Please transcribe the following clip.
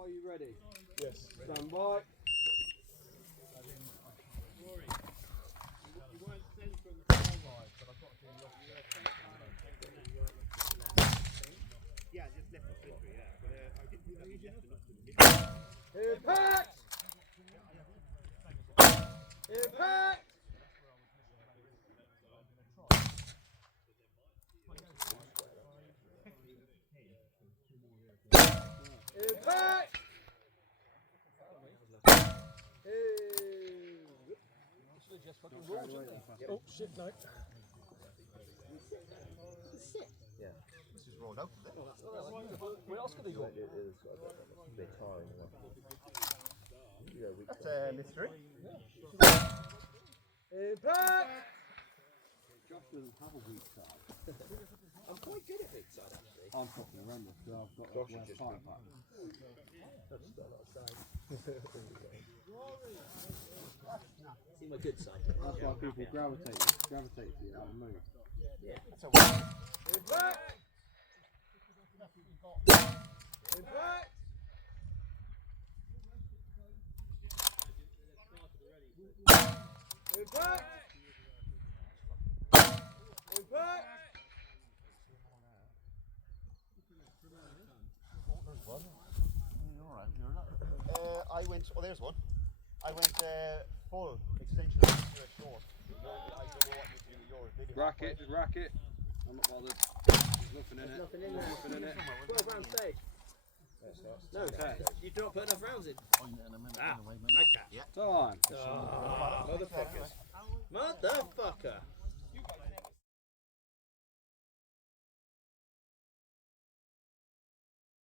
Are you ready? Yes. Stand by. Yeah, just left of slippery, yeah. But I didn't think that he left enough to hit. Impact! Impact! Impact! Oh shit, no. Yeah. This is rolled out, is it? Where else could they go? Bit tiring, that's a mystery. Impact! Josh doesn't have a weak side. I'm quite good at big side actually. I'm fucking horrendous because I've got Josh to wear is just fire pack. See my good side. That's why people gravitate to you out of move. Yeah. That's a one. Impact! Impact! Impact! Impact! I went, oh there's one. I went full extension of this short. I don't know what you do with yours. Maybe Racket, just racket. I'm not bothered. There's nothing in it. Nothing in there. Nothing in it. 12 round steak. No, Okay. you don't put enough rounds in. Ah, my cat. Yeah. Time. Motherfuckers. Motherfucker.